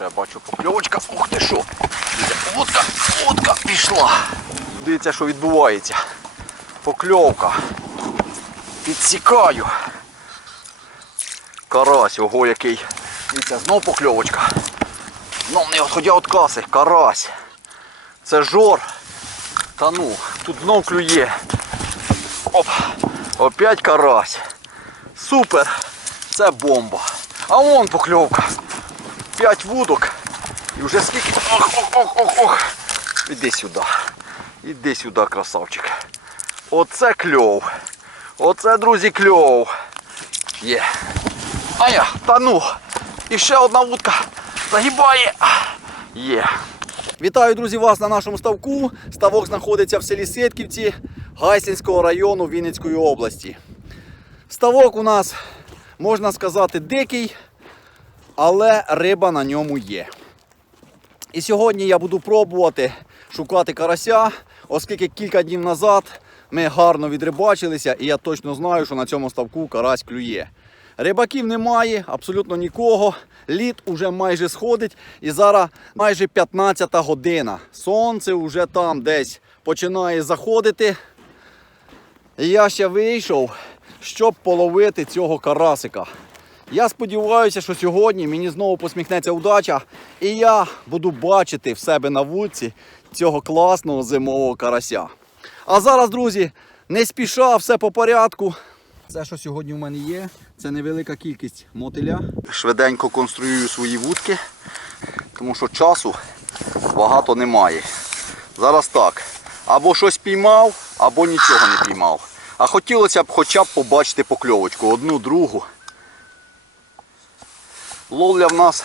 Ще бачу покльовочка. Ух ти що! Вудка, вудка пішла. Дивіться, що відбувається. Покльовка. Підсікаю. Карась, ого який. Дивіться, знов покльовочка. Знов не відходя від каси. Карась. Це жор. Та ну, тут знов клює. Оп. Опять карась. Супер. Це бомба. А вон покльовка. П'ять вудок. І вже скільки. Ох, ох, ох, ох, ох. Іди сюди. Іди сюди, красавчик. Оце кльов. Оце, друзі, кльов. Є. Ая, та ну. І ще одна вудка. Загибає. Є. Вітаю, друзі, вас на нашому ставку. Ставок знаходиться в селі Ситківці Гайсинського району Вінницької області. Ставок у нас, можна сказати, дикий, але риба на ньому є. І сьогодні я буду пробувати шукати карася, оскільки кілька днів назад ми гарно відрибачилися, і я точно знаю, що на цьому ставку карась клює. Рибаків немає, абсолютно нікого. Лід уже майже сходить, і зараз майже 15 година. Сонце вже там десь починає заходити. І я ще вийшов, щоб половити цього карасика. Я сподіваюся, що сьогодні мені знову посміхнеться удача, і я буду бачити в себе на вудці цього класного зимового карася. А зараз, друзі, не спіша, все по порядку. Це, що сьогодні в мене є, це невелика кількість мотиля. Швиденько конструюю свої вудки, тому що часу багато немає. Зараз так. Або щось піймав, або нічого не піймав. А хотілося б хоча б побачити покльовочку, одну, другу. Ловля в нас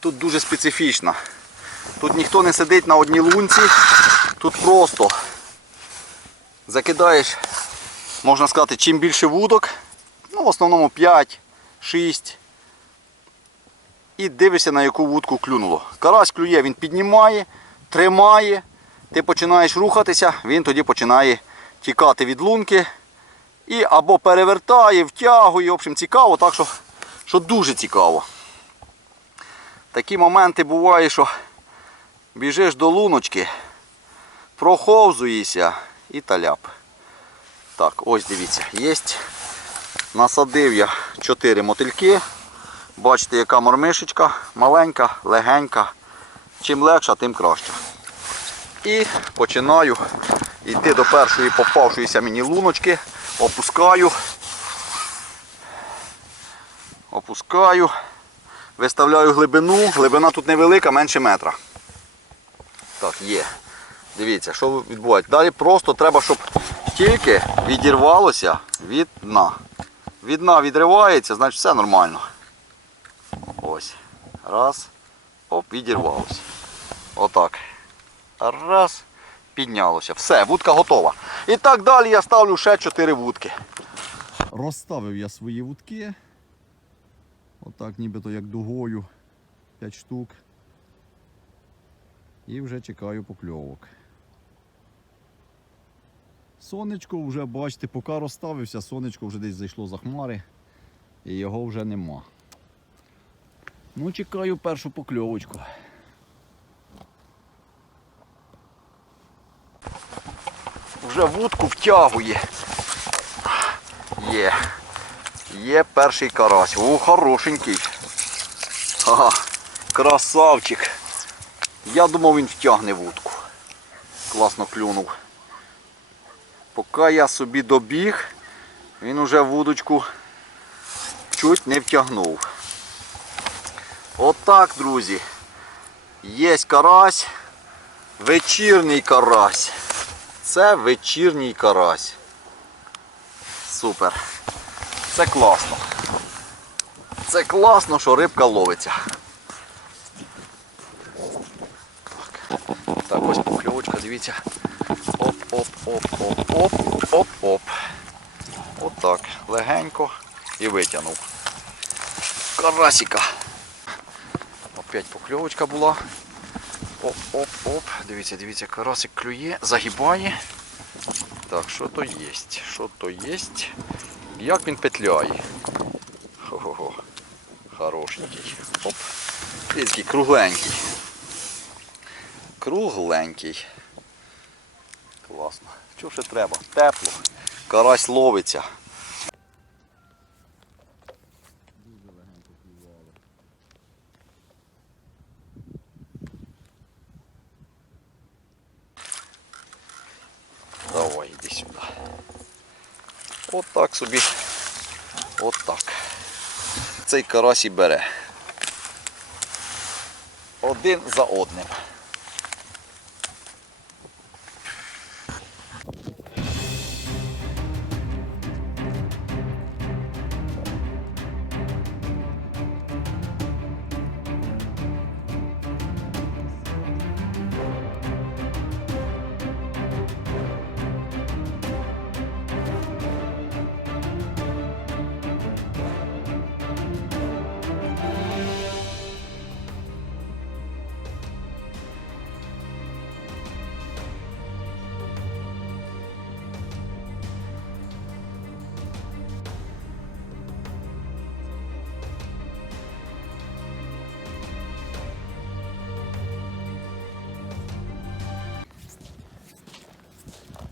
тут дуже специфічна. Тут ніхто не сидить на одній лунці, тут просто закидаєш, можна сказати, чим більше вудок, ну в основному 5, 6. І дивишся, на яку вудку клюнуло. Карась клює, він піднімає, тримає, ти починаєш рухатися, він тоді починає тікати від лунки і або перевертає, втягує. В общем, цікаво, так що, що дуже цікаво. Такі моменти бувають, що біжиш до луночки, проховзуєшся і таляп. Так, ось дивіться, є. Насадив я 4 мотильки. Бачите, яка мормишечка, маленька, легенька. Чим легша, тим краще. І починаю йти до першої попавшоїся мені луночки, опускаю, опускаю, виставляю глибину, глибина тут невелика, менше метра. Так, є. Дивіться, що відбувається. Далі просто треба, щоб тільки відірвалося від дна. Від дна відривається, значить все нормально. Ось. Раз. Оп, відірвалося. Отак. Раз. Піднялося. Все, вудка готова. І так далі я ставлю ще 4 вудки. Розставив я свої вудки. Отак нібито як дугою. 5 штук. І вже чекаю покльовок. Сонечко вже, бачите, поки розставився, сонечко вже десь зайшло за хмари і його вже нема. Ну, чекаю першу покльовочку. Вже вудку втягує. Є. Є перший карась. О, хорошенький. Ага, красавчик. Я думав він втягне вудку. Класно клюнув. Поки я собі добіг, він уже вудочку чуть не втягнув. Отак, друзі. Є карась. Вечірній карась. Це вечірній карась. Супер. Це класно. Це класно, що рибка ловиться. Так, ось покльовочка, дивіться. Оп-оп-оп-оп-оп-оп-оп. Отак. Легенько і витягнув. Карасика. Опять покльовочка була. Оп-оп-оп. Дивіться, дивіться, карасик клює, загибає. Так, що то є? Що то є? Як він петляє? Хо-хо-хо. Хорошенький. Оп. Такий кругленький. Кругленький. Класно. Чого ще треба? Тепло. Карась ловиться. Давай, іди сюди. От так собі. отак. Цей карась бере. Один за одним.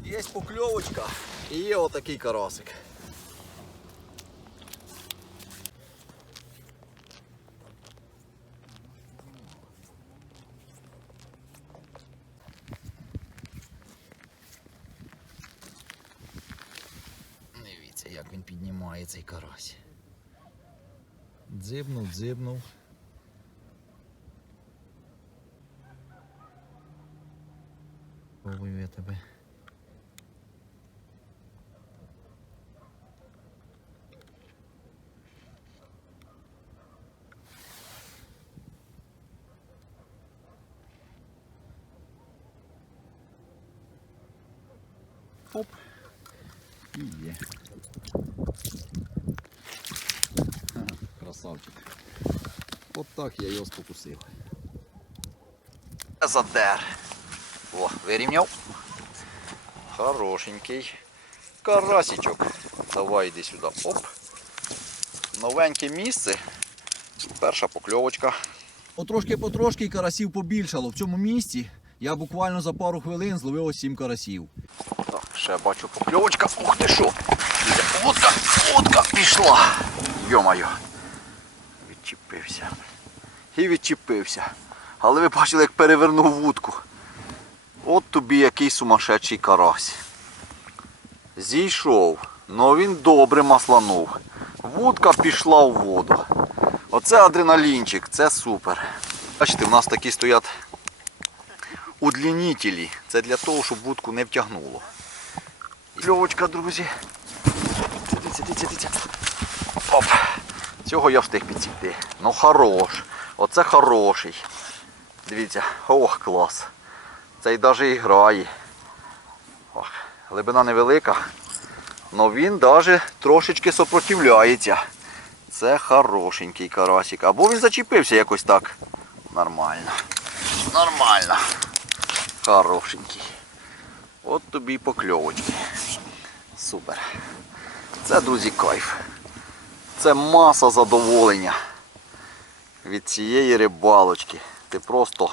Є покльовочка і є отакий карасик. Дивіться, як він піднімає цей карась. Дзибнув, дзибнув. Пробую я тебе. Оп. І є. Ха, Красавчик. От так я його спокусив. Задер. О, вирівняв. Хорошенький. Карасічок. Давай йди сюди. Оп. Новеньке місце. Перша покльовочка. Потрошки-потрошки карасів побільшало. В цьому місці я буквально за пару хвилин зловив ось сім карасів. Так, ще бачу покльовочка. Ух ти що! Утка, утка пішла. Йо-моє. Відчепився. І відчепився. Але ви бачили, як перевернув вудку. От тобі який сумасшедший карась. Зійшов. Ну він добре масланув. Вудка пішла в воду. Оце адреналінчик, це супер. Бачите, в нас такі стоять удлінітелі. Це для того, щоб вудку не втягнуло. Кльовочка, друзі. Дивіться, дивіться, дивіться. Оп. Цього я встиг підсікти. Ну хорош. Оце хороший. Дивіться, ох, клас. Цей навіть і грає. Ох, глибина невелика. але він навіть трошечки сопротивляється. Це хорошенький карасик. Або він зачепився якось так. Нормально. Нормально. Хорошенький. От тобі й покльовочки. Супер. Це, друзі, кайф. Це маса задоволення від цієї рибалочки. Ти просто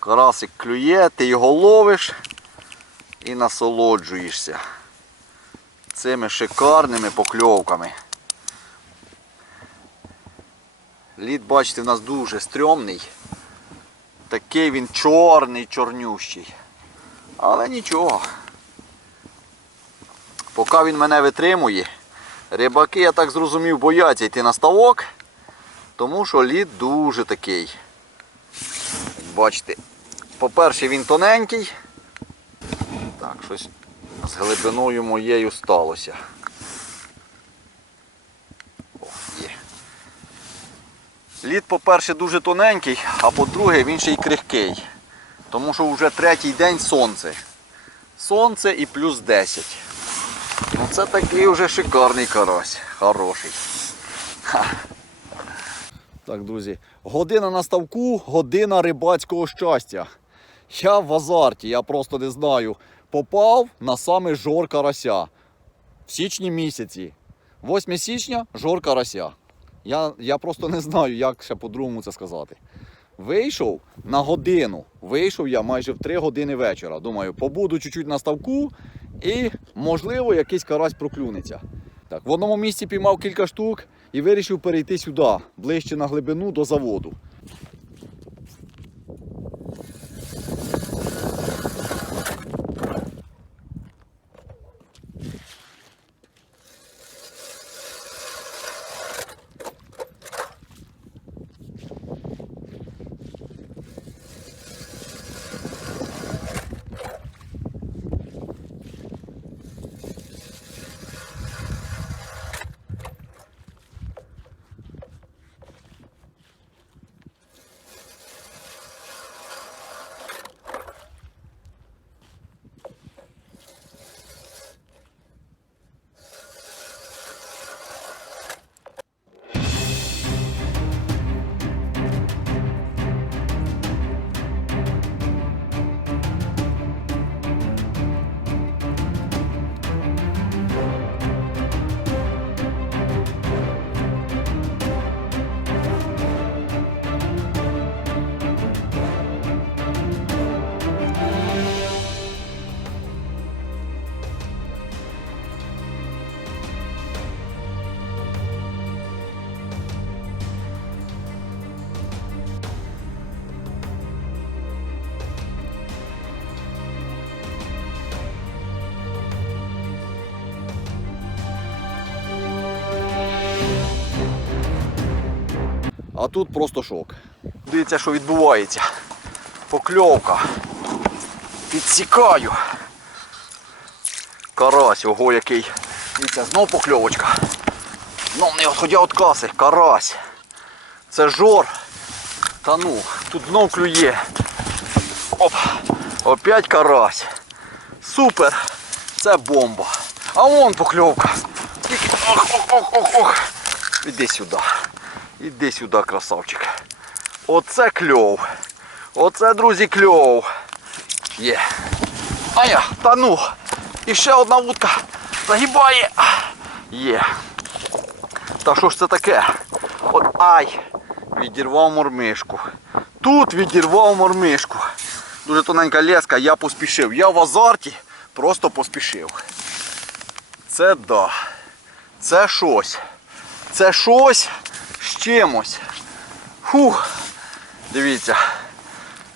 карасик клює, ти його ловиш і насолоджуєшся цими шикарними покльовками. Лід, бачите, в нас дуже стрьомний. Такий він чорний, чорнющий. Але нічого. Поки він мене витримує, рибаки, я так зрозумів, бояться йти на ставок, тому що лід дуже такий. Бачите, по-перше, він тоненький. Так, щось з глибиною моєю сталося. О, є. Лід, по-перше, дуже тоненький, а по-друге, він ще й крихкий. Тому що вже третій день сонце. Сонце і плюс 10. Ну це такий вже шикарний карась. Хороший. Ха. Так, друзі, година на ставку, година рибацького щастя. Я в азарті, я просто не знаю. Попав на саме жор карася. В січні місяці. 8 січня жор карася. Я, я просто не знаю, як ще по-другому це сказати. Вийшов на годину. Вийшов я майже в 3 години вечора. Думаю, побуду чуть-чуть на ставку і, можливо, якийсь карась проклюнеться. Так, в одному місці піймав кілька штук і вирішив перейти сюди, ближче на глибину до заводу. А тут просто шок. Дивіться, що відбувається. Покльовка. Підсікаю. Карась, ого який. Дивіться, знов покльовочка. Знов не відходя від каси. Карась. Це жор. Та ну, тут знов клює. Оп. Опять карась. Супер. Це бомба. А вон покльовка. Ох, ох, ох, ох, ох. Іди сюди. Іди сюди, красавчик. Оце кльов. Оце, друзі, кльов. Є. Ая, та ну. І ще одна вудка. Загибає. Є. Та що ж це таке? От ай! Відірвав мормишку. Тут відірвав мормишку. Дуже тоненька леска, я поспішив. Я в азарті просто поспішив. Це да. Це щось. Це щось з чимось. Фух. Дивіться.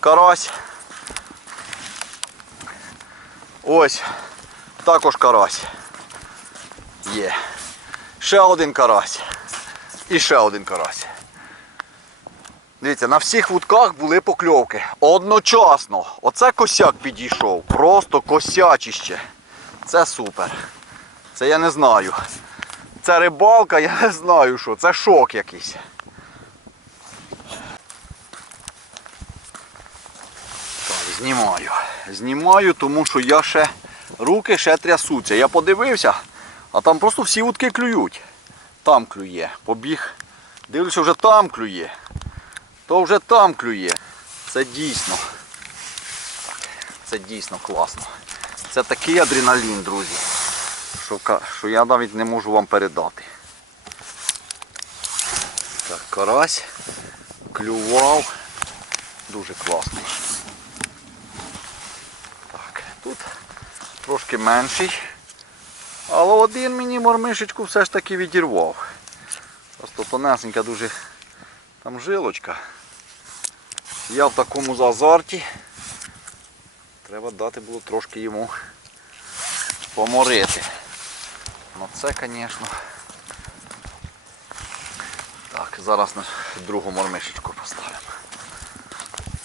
Карась. Ось. Також карась. Є. Ще один карась. І ще один карась. Дивіться, на всіх вудках були покльовки. Одночасно. Оце косяк підійшов. Просто косячище. Це супер. Це я не знаю. Це рибалка, я не знаю що. Це шок якийсь. Знімаю. Знімаю, тому що я ще руки ще трясуться. Я подивився, а там просто всі вудки клюють. Там клює. Побіг. Дивлюся, вже там клює. То вже там клює. Це дійсно. Це дійсно класно. Це такий адреналін, друзі, що, що я навіть не можу вам передати. Так, карась клював. Дуже класний. Так, тут трошки менший. Але один мені мормишечку все ж таки відірвав. Просто тонесенька дуже там жилочка. Я в такому зазарті. Треба дати було трошки йому поморити. Ну це, звісно. Так, зараз на другу мормишечку поставимо.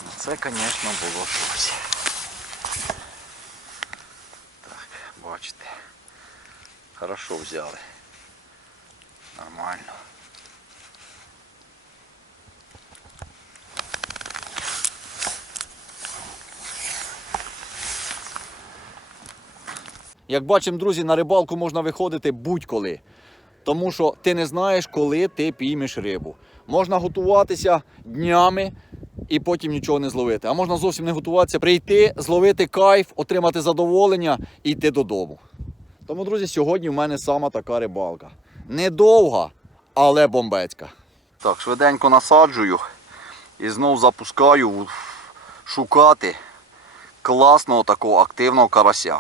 Ну це, звісно, було щось. Так, бачите. Хорошо взяли. Нормально. Як бачимо, друзі, на рибалку можна виходити будь-коли. Тому що ти не знаєш, коли ти піймеш рибу. Можна готуватися днями і потім нічого не зловити. А можна зовсім не готуватися, прийти, зловити кайф, отримати задоволення і йти додому. Тому, друзі, сьогодні в мене сама така рибалка. Недовга, але бомбецька. Так, швиденько насаджую і знов запускаю шукати класного такого активного карася.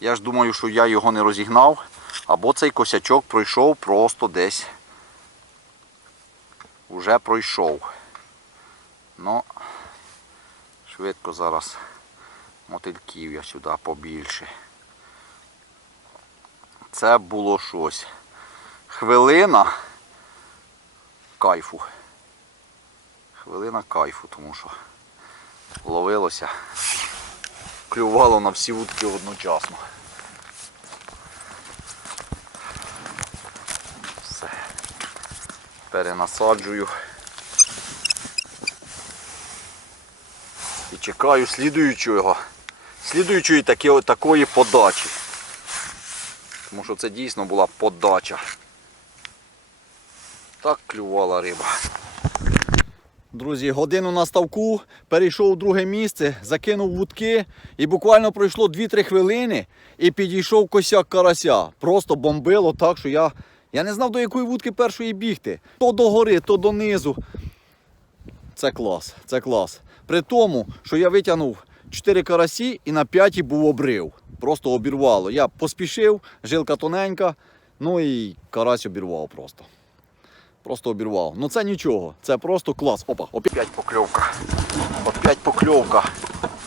Я ж думаю, що я його не розігнав, або цей косячок пройшов просто десь. Уже пройшов. Ну, швидко зараз мотильків я сюди побільше. Це було щось. Хвилина кайфу. Хвилина кайфу, тому що ловилося, клювало на всі вудки одночасно. Все. Перенасаджую. І чекаю слідуючого, слідуючої таки, такої подачі. Тому що це дійсно була подача. Так клювала риба. Друзі, годину на ставку, перейшов у друге місце, закинув вудки і буквально пройшло 2-3 хвилини і підійшов косяк карася. Просто бомбило так, що я, я не знав до якої вудки першої бігти. То до гори, то донизу. Це клас, це клас. При тому, що я витягнув 4 карасі і на п'ятій був обрив. Просто обірвало. Я поспішив, жилка тоненька, ну і карась обірвав просто. Просто обірвав. Ну це нічого, це просто клас. Опа, опять. Покльовка. Опять покльовка.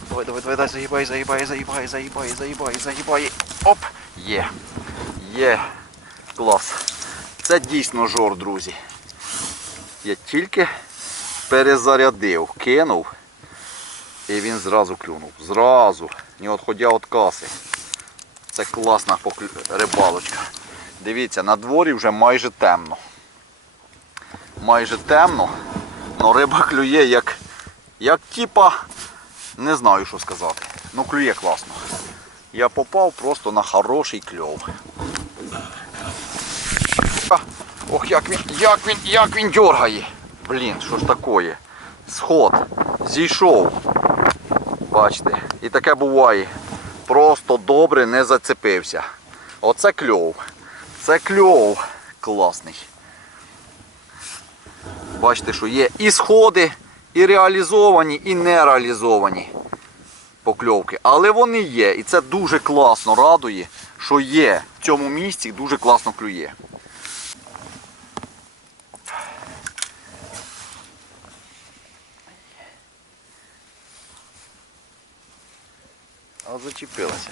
Давай, давай, давай, давай, загибай, загибай, загибай, загибай, загибай, загибай. Оп! Є. Є. Клас. Це дійсно жор, друзі. Я тільки перезарядив, кинув. І він зразу клюнув. Зразу. Не відходя від каси. Це класна рибалочка. Дивіться, на дворі вже майже темно майже темно, але риба клює як, як типа, не знаю що сказати. Ну клює класно. Я попав просто на хороший кльов. Ох, як він, як він, як він дергає. Блін, що ж такое? Сход. Зійшов. Бачите, і таке буває. Просто добре не зацепився. Оце кльов. Це кльов класний. Бачите, що є і сходи, і реалізовані, і нереалізовані покльовки. Але вони є. І це дуже класно радує, що є в цьому місці дуже класно клює. А зачепилася.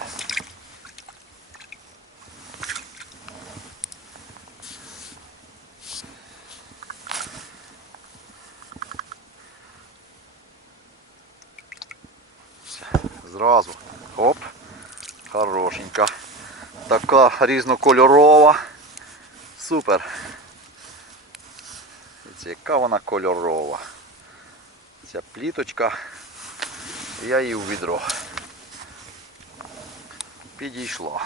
Зразу. Оп. Хорошенька. Така різнокольорова. Супер. Дивіться, яка вона кольорова. Ця пліточка. Я її у відро. Підійшла.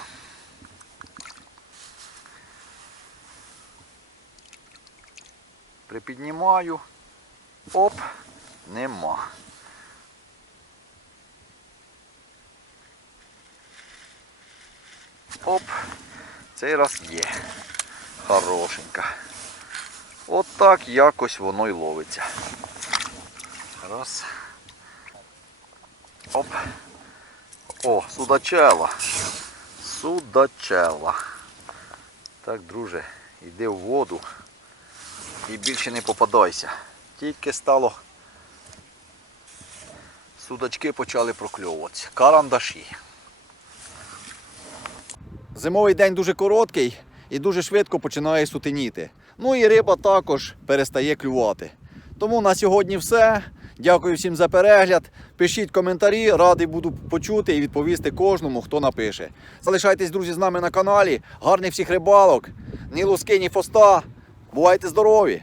Припіднімаю. Оп, нема. Оп, цей раз є. Хорошенька. От так якось воно й ловиться. Раз. Оп. О, судачела. Судачела. Так, друже, йди в воду і більше не попадайся. Тільки стало. Судачки почали прокльовуватися. Карандаші. Зимовий день дуже короткий і дуже швидко починає сутеніти. Ну і риба також перестає клювати. Тому на сьогодні все. Дякую всім за перегляд. Пишіть коментарі, радий буду почути і відповісти кожному, хто напише. Залишайтесь, друзі, з нами на каналі. Гарних всіх рибалок, ні луски, ні фоста. Бувайте здорові!